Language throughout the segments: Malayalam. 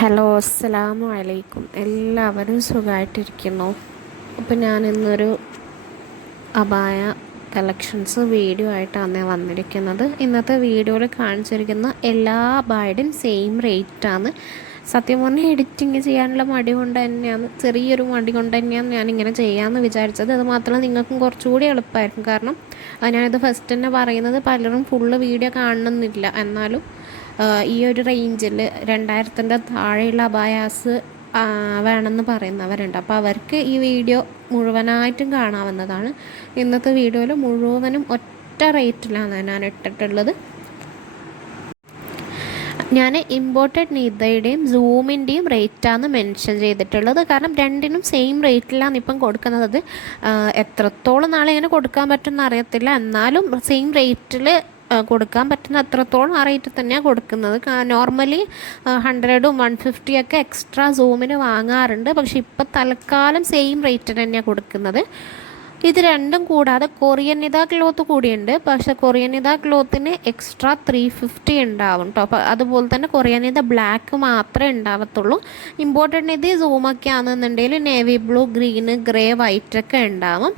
ഹലോ, അസ്സലാമു അലൈക്കും. എല്ലാവരും സുഖമായിട്ടിരിക്കുന്നു. അപ്പോൾ ഞാൻ ഇന്നൊരു അബായ കളക്ഷൻസ് വീഡിയോ ആയിട്ടാണ് വന്നിരിക്കുന്നത്. ഇന്നത്തെ വീഡിയോയിൽ കാണിച്ചിരിക്കുന്ന എല്ലാ അബായുടെയും സെയിം റേറ്റാണ്. സത്യം പറഞ്ഞാൽ എഡിറ്റിങ് ചെയ്യാനുള്ള മടി കൊണ്ട് തന്നെയാണ്, ചെറിയൊരു മടി കൊണ്ട് തന്നെയാണ് ഞാനിങ്ങനെ ചെയ്യാമെന്ന് വിചാരിച്ചത്. അത് മാത്രമല്ല നിങ്ങൾക്കും കുറച്ചുകൂടി എളുപ്പമായിരിക്കും. കാരണം ഞാനിത് ഫസ്റ്റ് തന്നെ പറയുന്നത്, പലരും ഫുള്ള് വീഡിയോ കാണണമെന്നില്ല. എന്നാലും ഈ ഒരു റേഞ്ചിൽ 2000-ൻ്റെ താഴെയുള്ള അബായാസ് വേണമെന്ന് പറയുന്നവരുണ്ട്. അപ്പോൾ അവർക്ക് ഈ വീഡിയോ മുഴുവനായിട്ടും കാണാവുന്നതാണ്. ഇന്നത്തെ വീഡിയോയിൽ മുഴുവനും ഒറ്റ റേറ്റിലാണ് ഞാൻ ഇട്ടിട്ടുള്ളത്. ഞാൻ ഇമ്പോർട്ടഡ് നിതയുടെയും സൂമിൻ്റെയും റേറ്റാണ് മെൻഷൻ ചെയ്തിട്ടുള്ളത്. കാരണം രണ്ടിനും സെയിം റേറ്റിലാണ് ഇപ്പം കൊടുക്കുന്നത്. എത്രത്തോളം നാളെ ഇങ്ങനെ കൊടുക്കാൻ പറ്റുമെന്ന് അറിയത്തില്ല. എന്നാലും സെയിം റേറ്റിൽ കൊടുക്കാൻ പറ്റുന്ന അത്രത്തോളം ആ റേറ്റ് തന്നെയാണ് കൊടുക്കുന്നത്. നോർമലി 100ഉം 150 എക്സ്ട്രാ സൂമിന് വാങ്ങാറുണ്ട്. പക്ഷെ ഇപ്പം തൽക്കാലം സെയിം റേറ്റ് തന്നെയാണ് കൊടുക്കുന്നത്. ഇത് രണ്ടും കൂടാതെ കൊറിയൻ നിത ക്ലോത്ത് കൂടിയുണ്ട്. പക്ഷെ കൊറിയൻ നിത ക്ലോത്തിന് എക്സ്ട്രാ 350 ഉണ്ടാവും കേട്ടോ. അപ്പോൾ അതുപോലെ തന്നെ കൊറിയൻ നിത ബ്ലാക്ക് മാത്രമേ ഉണ്ടാവത്തുള്ളൂ. ഇമ്പോർട്ടൻ്റ് നിത സൂമൊക്കെ ആണെന്നുണ്ടെങ്കിൽ നേവി ബ്ലൂ, ഗ്രീന്, ഗ്രേ, വൈറ്റൊക്കെ ഉണ്ടാവും.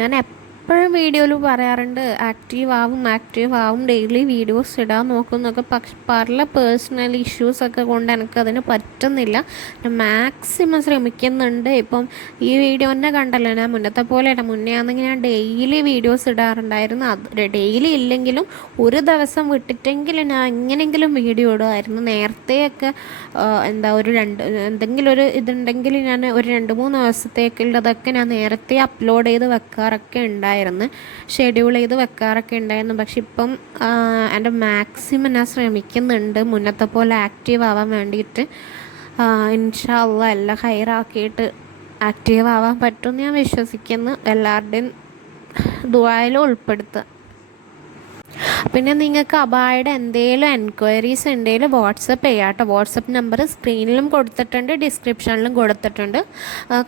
ഞാൻ എപ്പോഴും വീഡിയോയിൽ പറയാറുണ്ട്, ആക്റ്റീവ് ആവും, ഡെയിലി വീഡിയോസ് ഇടാൻ നോക്കുന്നൊക്കെ. പക്ഷെ പല പേഴ്സണൽ ഇഷ്യൂസൊക്കെ കൊണ്ട് എനിക്കതിന് പറ്റുന്നില്ല. ഞാൻ മാക്സിമം ശ്രമിക്കുന്നുണ്ട്. ഇപ്പം ഈ വീഡിയോ തന്നെ കണ്ടല്ലോ, ഞാൻ മുന്നത്തെ പോലെയല്ല. മുന്നേ ആണെങ്കിൽ ഞാൻ ഡെയിലി വീഡിയോസ് ഇടാറുണ്ടായിരുന്നു. അത് ഡെയിലി ഇല്ലെങ്കിലും ഒരു ദിവസം വിട്ടിട്ടെങ്കിലും ഞാൻ എങ്ങനെയെങ്കിലും വീഡിയോ ഇടുമായിരുന്നു. നേരത്തെയൊക്കെ എന്തെങ്കിലും ഒരു ഇതുണ്ടെങ്കിൽ ഞാൻ ഒരു 2-3 ദിവസത്തേക്കുള്ളതൊക്കെ ഞാൻ നേരത്തെ അപ്ലോഡ് ചെയ്ത് വെക്കാറൊക്കെ ഉണ്ടായിരുന്നു, ഷെഡ്യൂൾ ചെയ്ത് വെക്കാറൊക്കെ ഉണ്ടായിരുന്നു. പക്ഷെ ഇപ്പം എൻ്റെ മാക്സിമം ഞാൻ ശ്രമിക്കുന്നുണ്ട് മുന്നത്തെ പോലെ ആക്റ്റീവ് ആവാൻ വേണ്ടിയിട്ട്. ഇൻഷാ അള്ളാ എല്ലാം ഹൈറാക്കിയിട്ട് ആക്റ്റീവ് ആവാൻ പറ്റുമെന്ന് ഞാൻ വിശ്വസിക്കുന്നു. എല്ലാവരുടെയും ദുആയിലും ഉൾപ്പെടുത്തുക. പിന്നെ നിങ്ങൾക്ക് അബായുടെ എന്തെങ്കിലും എൻക്വയറീസ് ഉണ്ടെങ്കിൽ വാട്സപ്പ് ചെയ്യാം കേട്ടോ. വാട്സപ്പ് നമ്പർ സ്ക്രീനിലും കൊടുത്തിട്ടുണ്ട്, ഡിസ്ക്രിപ്ഷനിലും കൊടുത്തിട്ടുണ്ട്.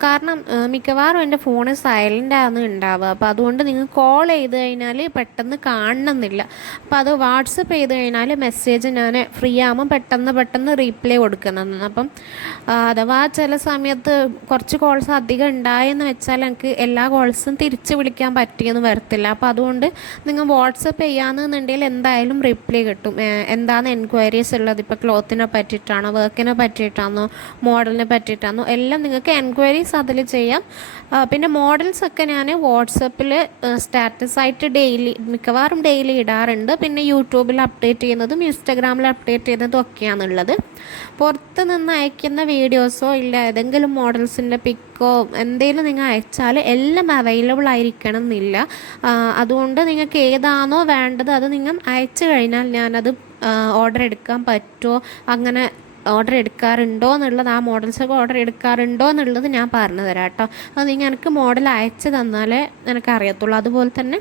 കാരണം മിക്കവാറും എൻ്റെ ഫോണ് സൈലൻ്റ് ആണ് ഉണ്ടാവുക. അപ്പോൾ അതുകൊണ്ട് നിങ്ങൾ കോൾ ചെയ്ത് കഴിഞ്ഞാൽ പെട്ടെന്ന് കാണണമെന്നില്ല. അപ്പോൾ അത് വാട്സപ്പ് ചെയ്ത് കഴിഞ്ഞാൽ മെസ്സേജ് ഞാൻ ഫ്രീ ആകുമ്പോൾ പെട്ടെന്ന് റീപ്ലൈ കൊടുക്കുന്നതാണ്. അപ്പം അഥവാ ചില സമയത്ത് കുറച്ച് കോൾസ് അധികം ഉണ്ടായെന്ന് വെച്ചാൽ എനിക്ക് എല്ലാ കോൾസും തിരിച്ച് വിളിക്കാൻ പറ്റിയെന്ന് വരത്തില്ല. അപ്പോൾ അതുകൊണ്ട് നിങ്ങൾ വാട്സപ്പ് ചെയ്യാമെന്നുണ്ടെങ്കിൽ എന്തായാലും റിപ്ലൈ കിട്ടും. എന്താണ് എൻക്വയറീസ് ഉള്ളത്, ഇപ്പോൾ ക്ലോത്തിനെ പറ്റിയിട്ടാണോ, വർക്കിനെ പറ്റിയിട്ടാണോ, മോഡലിനെ പറ്റിയിട്ടാണോ, എല്ലാം നിങ്ങൾക്ക് എൻക്വയറീസ് അതിൽ ചെയ്യാം. പിന്നെ മോഡൽസൊക്കെ ഞാൻ വാട്സപ്പിൽ സ്റ്റാറ്റസായിട്ട് മിക്കവാറും ഡെയിലി ഇടാറുണ്ട്. പിന്നെ യൂട്യൂബിൽ അപ്ഡേറ്റ് ചെയ്യുന്നതും ഇൻസ്റ്റാഗ്രാമിൽ അപ്ഡേറ്റ് ചെയ്യുന്നതും ഒക്കെയാണുള്ളത്. പുറത്ത് നിന്ന് അയക്കുന്ന വീഡിയോസോ ഇല്ല ഏതെങ്കിലും മോഡൽസിൻ്റെ പിക്കോ എന്തെങ്കിലും നിങ്ങൾ അയച്ചാൽ എല്ലാം അവൈലബിൾ ആയിരിക്കണം എന്നില്ല. അതുകൊണ്ട് നിങ്ങൾക്ക് ഏതാണോ വേണ്ടത് അത് നിങ്ങൾ അയച്ചു കഴിഞ്ഞാൽ ഞാനത് ഓർഡർ എടുക്കാൻ പറ്റുമോ, അങ്ങനെ ഓർഡർ എടുക്കാറുണ്ടോ എന്നുള്ളത്, ആ മോഡൽസൊക്കെ ഓർഡർ എടുക്കാറുണ്ടോ എന്നുള്ളത് ഞാൻ പറഞ്ഞു തരാം കേട്ടോ. അത് നിങ്ങൾ എനിക്ക് മോഡൽ അയച്ചു തന്നാലേ എനിക്കറിയത്തുള്ളൂ. അതുപോലെ തന്നെ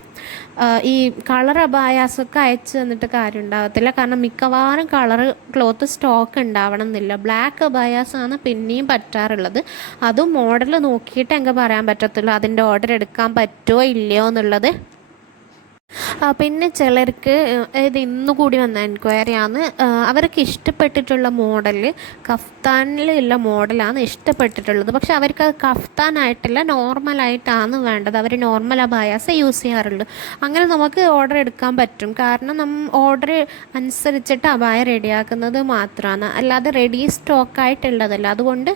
ഈ കളർ അബായാസൊക്കെ അയച്ചു തന്നിട്ട് കാര്യം ഉണ്ടാകത്തില്ല. കാരണം മിക്കവാറും കളറ് ക്ലോത്ത് സ്റ്റോക്ക് ഉണ്ടാവണം എന്നില്ല. ബ്ലാക്ക് അബായാസാണ് പിന്നെയും പറ്റാറുള്ളത്. അതും മോഡൽ നോക്കിയിട്ട് എനിക്ക് പറയാൻ പറ്റത്തുള്ളൂ അതിൻ്റെ ഓർഡർ എടുക്കാൻ പറ്റുമോ ഇല്ലയോ എന്നുള്ളത്. പിന്നെ ചിലർക്ക് ഇത് ഇന്നുകൂടി വന്ന എൻക്വയറിയാണ്, അവർക്ക് ഇഷ്ടപ്പെട്ടിട്ടുള്ള മോഡൽ കഫ്താനിലുള്ള മോഡലാണ് ഇഷ്ടപ്പെട്ടിട്ടുള്ളത്. പക്ഷെ അവർക്ക് അത് കഫ്താനായിട്ടില്ല, നോർമലായിട്ടാണ് വേണ്ടത്. അവർ നോർമൽ അബായാസ് യൂസ് ചെയ്യാറുള്ളൂ. അങ്ങനെ നമുക്ക് ഓർഡർ എടുക്കാൻ പറ്റും. കാരണം ഓർഡർ അനുസരിച്ചിട്ട് അബായ റെഡിയാക്കുന്നത് മാത്രമാണ്, അല്ലാതെ റെഡി സ്റ്റോക്കായിട്ടുള്ളതല്ല. അതുകൊണ്ട്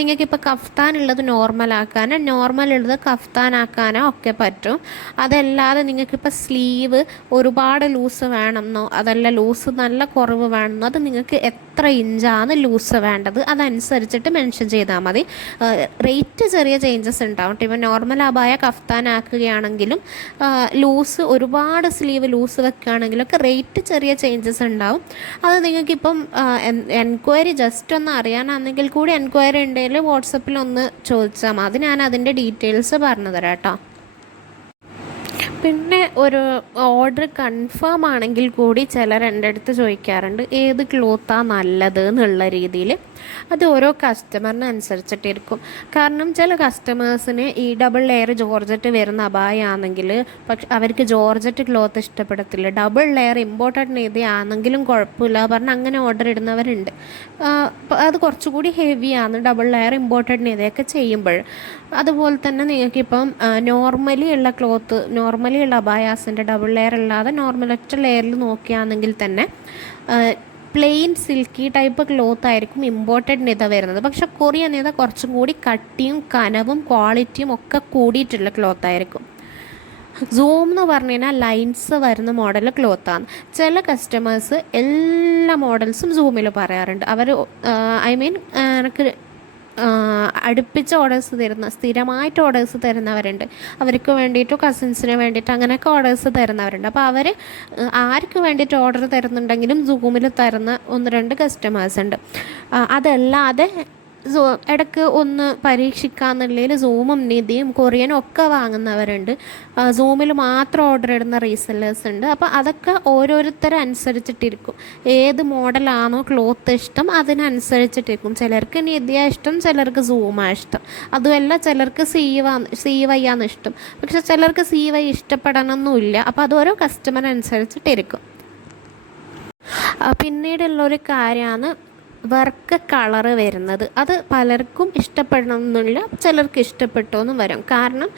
നിങ്ങൾക്കിപ്പോൾ കഫ്താനുള്ളത് നോർമലാക്കാനോ നോർമലുള്ളത് കഫ്താനാക്കാനോ ഒക്കെ പറ്റും. അതല്ലാതെ നിങ്ങൾക്കിപ്പോൾ സ്ലീവ് ഒരുപാട് ലൂസ് വേണമെന്നോ അതല്ല ലൂസ് നല്ല കുറവ് വേണമെന്നോ, അത് നിങ്ങൾക്ക് എത്ര ഇഞ്ചാണ് ലൂസ് വേണ്ടത് അതനുസരിച്ചിട്ട് മെൻഷൻ ചെയ്താൽ മതി. റേറ്റ് ചെറിയ ചേഞ്ചസ് ഉണ്ടാവും. ഇപ്പോൾ നോർമൽ അബായ കഫ്താനാക്കുകയാണെങ്കിലും ലൂസ് ഒരുപാട് സ്ലീവ് ലൂസ് വെക്കുകയാണെങ്കിലൊക്കെ റേറ്റ് ചെറിയ ചേഞ്ചസ് ഉണ്ടാവും. അത് നിങ്ങൾക്കിപ്പം എൻക്വയറി ജസ്റ്റ് ഒന്ന് അറിയാനാണെങ്കിൽ കൂടി എൻക്വയറി ഉണ്ടെങ്കിൽ വാട്സപ്പിലൊന്ന് ചോദിച്ചാൽ മതി, ഞാൻ അതിൻ്റെ ഡീറ്റെയിൽസ് പറഞ്ഞു തരാം കേട്ടോ. പിന്നെ ഒരു ഓർഡർ കൺഫേം ആണെങ്കിൽ കൂടി ചിലർ എൻ്റെ അടുത്ത് ചോദിക്കാറുണ്ട് ഏത് ക്ലോത്താണ് നല്ലത് എന്നുള്ള രീതിയിൽ. അത് ഓരോ കസ്റ്റമറിന് അനുസരിച്ചിട്ടിരിക്കും. കാരണം ചില കസ്റ്റമേഴ്സിന് ഈ ഡബിൾ ലെയർ ജോർജറ്റ് വരുന്ന അബായാണെങ്കിൽ പക്ഷെ അവർക്ക് ജോർജറ്റ് ക്ലോത്ത് ഇഷ്ടപ്പെടത്തില്ല. ഡബിൾ ലെയർ ഇമ്പോർട്ടൻ്റ് നെയ്തിയാണെങ്കിലും കുഴപ്പമില്ല പറഞ്ഞ് അങ്ങനെ ഓർഡർ ഇടുന്നവരുണ്ട്. അത് കുറച്ചുകൂടി ഹെവിയാണ് ഡബിൾ ലെയർ ഇമ്പോർട്ടൻ്റ് നെയ്തൊക്കെ ചെയ്യുമ്പോൾ. അതുപോലെ തന്നെ നിങ്ങൾക്കിപ്പം നോർമലി ഉള്ള ക്ലോത്ത്, നോർമലി ഉള്ള അബായാസിൻ്റെ ഡബിൾ ലെയർ അല്ലാതെ നോർമൽ ഒറ്റ ലെയറിൽ നോക്കുകയാണെങ്കിൽ തന്നെ പ്ലെയിൻ സിൽക്കി ടൈപ്പ് ക്ലോത്ത് ആയിരിക്കും ഇമ്പോർട്ടൻ്റ് നിത വരുന്നത്. പക്ഷെ കൊറിയൻ നിത കുറച്ചും കൂടി കട്ടിയും കനവും ക്വാളിറ്റിയും ഒക്കെ കൂടിയിട്ടുള്ള ക്ലോത്ത് ആയിരിക്കും. സൂം എന്ന് പറഞ്ഞു കഴിഞ്ഞാൽ ലൈൻസ് വരുന്ന മോഡൽ ക്ലോത്താണ്. ചില കസ്റ്റമേഴ്സ് എല്ലാ മോഡൽസും സൂമിൽ പറയാറുണ്ട്. അവർ എനിക്ക് അടുപ്പിച്ച് ഓർഡേഴ്സ് തരുന്ന, സ്ഥിരമായിട്ട് ഓർഡേഴ്സ് തരുന്നവരുണ്ട്. അവർക്ക് വേണ്ടിയിട്ട് കസിൻസിന് വേണ്ടിയിട്ട് അങ്ങനെയൊക്കെ ഓർഡേഴ്സ് തരുന്നവരുണ്ട്. അപ്പോൾ അവർ ആർക്ക് വേണ്ടിയിട്ട് ഓർഡർ തരുന്നുണ്ടെങ്കിലും സൂമിൽ തരുന്ന 1-2 കസ്റ്റമേഴ്സ് ഉണ്ട്. അതല്ലാതെ ഇടയ്ക്ക് ഒന്ന് പരീക്ഷിക്കാന്നുള്ളതിൽ സൂമും നിധിയും കൊറിയനും ഒക്കെ വാങ്ങുന്നവരുണ്ട്. സൂമിൽ മാത്രം ഓർഡർ ഇടുന്ന റീസെല്ലേഴ്സ് ഉണ്ട്. അപ്പോൾ അതൊക്കെ ഓരോരുത്തരനുസരിച്ചിട്ടിരിക്കും. ഏത് മോഡലാണോ ക്ലോത്ത് ഇഷ്ടം അതിനനുസരിച്ചിട്ടിരിക്കും. ചിലർക്ക് നിധിയ ഇഷ്ടം, ചിലർക്ക് സൂമാണ് ഇഷ്ടം. അതുമല്ല ചിലർക്ക് സീവയ്യാന്ന് ഇഷ്ടം. പക്ഷെ ചിലർക്ക് സീവൈ ഇഷ്ടപ്പെടണമെന്നില്ല. അപ്പോൾ അത് ഓരോ കസ്റ്റമർ അനുസരിച്ചിട്ടിരിക്കും. പിന്നീടുള്ളൊരു കാര്യമാണ് വർക്ക് കളറ് വരുന്നത്. അത് പലർക്കും ഇഷ്ടപ്പെടണമെന്നില്ല, ചിലർക്ക് ഇഷ്ടപ്പെട്ടോന്നും വരും. കാരണം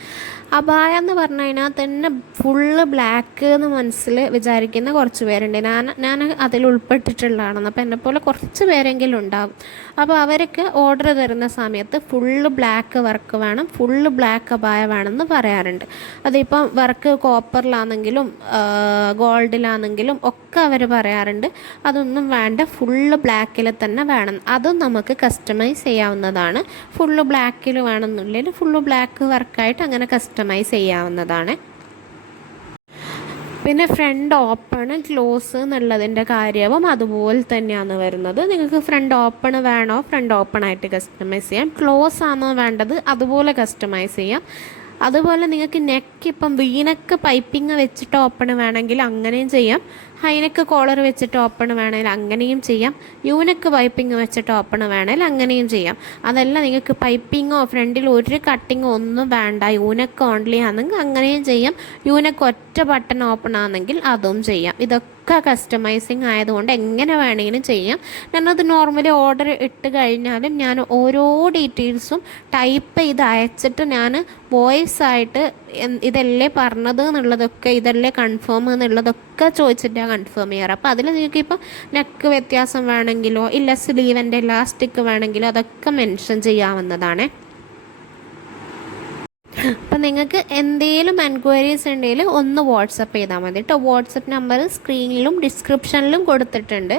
അബായ എന്ന് പറഞ്ഞു കഴിഞ്ഞാൽ തന്നെ ഫുള്ള് ബ്ലാക്ക് എന്ന് മനസ്സിൽ വിചാരിക്കുന്ന കുറച്ച് പേരുണ്ട്. ഞാൻ അതിൽ ഉൾപ്പെട്ടിട്ടുള്ളതാണെന്ന്. അപ്പോൾ എന്നെപ്പോലെ കുറച്ച് പേരെങ്കിലും ഉണ്ടാകും. അപ്പോൾ അവർക്ക് ഓർഡർ തരുന്ന സമയത്ത് ഫുള്ള് ബ്ലാക്ക് വർക്ക് വേണം, ഫുള്ള് ബ്ലാക്ക് അബായ വേണമെന്ന് പറയാറുണ്ട്. അതിപ്പം വർക്ക് കോപ്പറിലാണെങ്കിലും ഗോൾഡിലാണെങ്കിലും ഒക്കെ അവർ പറയാറുണ്ട് അതൊന്നും വേണ്ട, ഫുള്ള് ബ്ലാക്കിൽ തന്നെ വേണം. അതും നമുക്ക് കസ്റ്റമൈസ് ചെയ്യാവുന്നതാണ്. ഫുള്ള് ബ്ലാക്കിൽ വേണമെന്നുണ്ടെങ്കിൽ ഫുള്ള് ബ്ലാക്ക് വർക്കായിട്ട് അങ്ങനെ കസ്റ്റമൈസ് ചെയ്യാവുന്നതാണ്. പിന്നെ ഫ്രണ്ട് ഓപ്പൺ ക്ലോസ് എന്നുള്ളതിൻ്റെ കാര്യവും അതുപോലെ തന്നെയാണ് വരുന്നത്. നിങ്ങൾക്ക് ഫ്രണ്ട് ഓപ്പൺ വേണോ ഫ്രണ്ട് ഓപ്പൺ ആയിട്ട് കസ്റ്റമൈസ് ചെയ്യാം. ക്ലോസ് ആണോ വേണ്ടത് അതുപോലെ കസ്റ്റമൈസ് ചെയ്യാം. അതുപോലെ നിങ്ങൾക്ക് നെക്ക് ഇപ്പം വീനക്ക് പൈപ്പിംഗ് വെച്ചിട്ട് ഓപ്പൺ വേണമെങ്കിൽ അങ്ങനെയും ചെയ്യാം. ഹൈനെക്ക് കോളർ വെച്ചിട്ട് ഓപ്പൺ വേണമെങ്കിൽ അങ്ങനെയും ചെയ്യാം. യൂനെക്ക് പൈപ്പിംഗ് വെച്ചിട്ട് ഓപ്പൺ വേണമെങ്കിൽ അങ്ങനെയും ചെയ്യാം. അതല്ല നിങ്ങൾക്ക് പൈപ്പിങ്ങോ ഫ്രണ്ടിൽ ഒരു കട്ടിങ്ങോ ഒന്നും വേണ്ട, യൂനെക്ക് ഓൺലി ആണെങ്കിൽ അങ്ങനെയും ചെയ്യാം. യൂനെക്ക് ഒറ്റ ബട്ടൺ ഓപ്പൺ ആണെങ്കിൽ അതും ചെയ്യാം. ഇതൊക്കെ കസ്റ്റമൈസിങ് ആയതുകൊണ്ട് എങ്ങനെ വേണമെങ്കിലും ചെയ്യാം. ഞാനത് നോർമലി ഓർഡർ ഇട്ട് കഴിഞ്ഞാലും ഞാൻ ഓരോ ഡീറ്റെയിൽസും ടൈപ്പ് ചെയ്ത് അയച്ചിട്ട് ഞാൻ വോയിസ് ആയിട്ട് ഇതല്ലേ പറഞ്ഞത് എന്നുള്ളതൊക്കെ, ഇതല്ലേ കൺഫേം എന്നുള്ളതൊക്കെ ചോദിച്ചിട്ടാണ് കൺഫേം ചെയ്യാറ്. അപ്പോൾ അതിൽ നിങ്ങൾക്ക് ഇപ്പോൾ നെക്ക് വ്യത്യാസം വേണമെങ്കിലോ ഇല്ല സ്ലീവിൻ്റെ ഇലാസ്റ്റിക് വേണമെങ്കിലോ അതൊക്കെ മെൻഷൻ ചെയ്യാവുന്നതാണ്. അപ്പം നിങ്ങൾക്ക് എന്തെങ്കിലും എൻക്വയറീസ് ഉണ്ടെങ്കിൽ ഒന്ന് വാട്സപ്പ് ചെയ്താൽ മതി കേട്ടോ. വാട്സപ്പ് നമ്പർ സ്ക്രീനിലും ഡിസ്ക്രിപ്ഷനിലും കൊടുത്തിട്ടുണ്ട്.